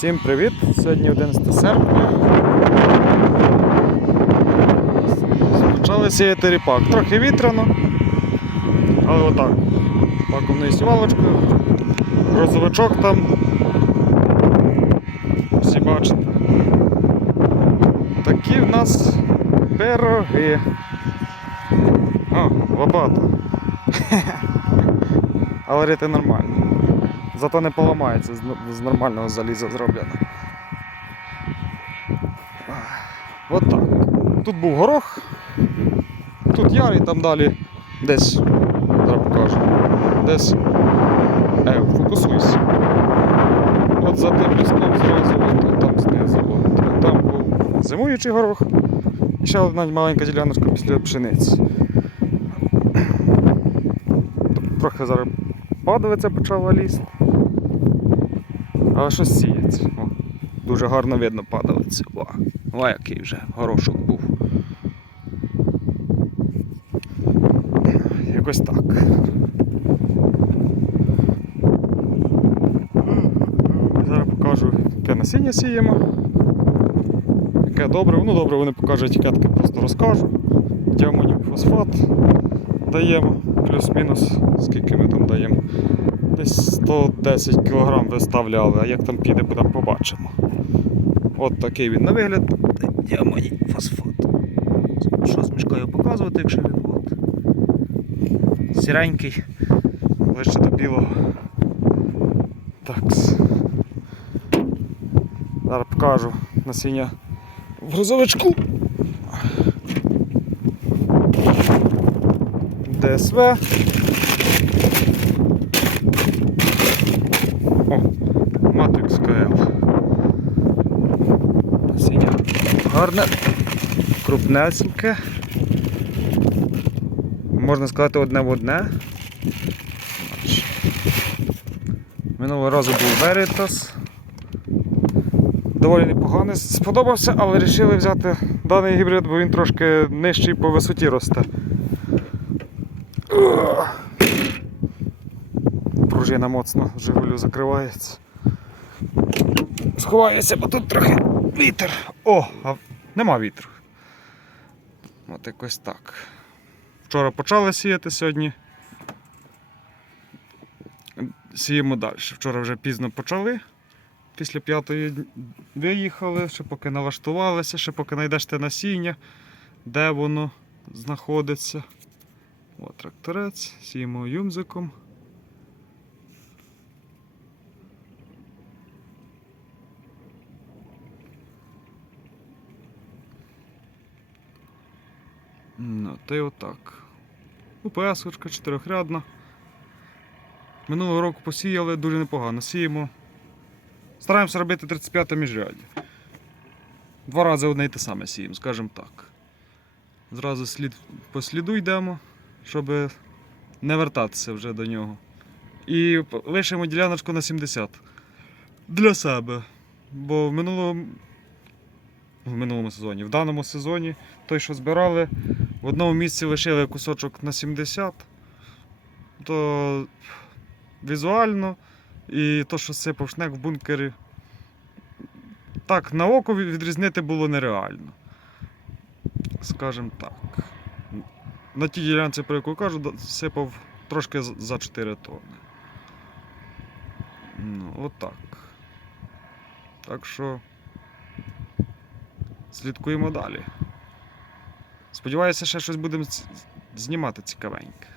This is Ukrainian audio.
Всім привіт! Сьогодні 11 серпня. Почали сіяти ріпак. Трохи вітряно, але отак. Вакуумною сівалочкою, розовичок там. Всі бачите. Такі в нас пироги. О, лопата. Але рити нормально. Зато не поламається, з нормального заліза зроблено. От так. Тут був горох, тут яр і там далі десь, зараз покажу, десь. Е, фокусуйся. От за тим ліском зразу, там знизу. Там був зимуючий горох і ще одна маленька діляночка після пшениці. Трохи зараз падалиця почала лізти. Але щось сіється. О, дуже гарно видно падалиця. О, о, який вже горошок був. Якось так. Зараз покажу, яке насіння сіємо. Яке добре, ну добре, вони покажуть етикетки, просто розкажу. Діамонів фосфат даємо, плюс-мінус, скільки ми там даємо. Десь 110 кг виставляли, а як там піде, потім побачимо. От такий він на вигляд. Діамоній фосфат. Що з мішкою показувати, якщо він от. Сіренький, ближче до білого. Такс. Зараз покажу насіння в грузовичку. ДСВ. О, Matrix KL. Насіння гарне, крупнесеньке. Можна сказати одне в одне. Минулого разу був Veritas. Доволі непоганий, сподобався, але вирішили взяти даний гібрид, бо він трошки нижчий по висоті росте. Пружина моцно Жигулю закривається. Сховаюся, бо тут трохи вітер. О, а нема вітру. От якось так. Вчора почали сіяти сьогодні. Сіємо далі. Вчора вже пізно почали. Після п'ятої виїхали, ще поки налаштувалися, ще поки знайдеш те насіння, де воно знаходиться. О, тракторець, сіємо юмзиком. Ну, та й отак. УПС-очка чотирьохрядна. Минулого року посіяли дуже непогано. Сіємо. Стараємося робити 35 міжряді. Два рази одне й те саме сіємо, скажімо так. Зразу слід по сліду йдемо, щоб не вертатися вже до нього. І лишимо діляночку на 70 для себе. Бо в минулому, в минулому сезоні, в даному сезоні той, що збирали, в одному місці лишили кусочок на 70, то візуально і то, що сипав шнек в бункері, так, на око відрізнити було нереально. Скажем так. На тій ділянці, про яку кажу, сипав трошки за 4 тонни. Ну, отак. Так що слідкуємо далі. Сподіваюся, ще щось будемо знімати цікавеньке.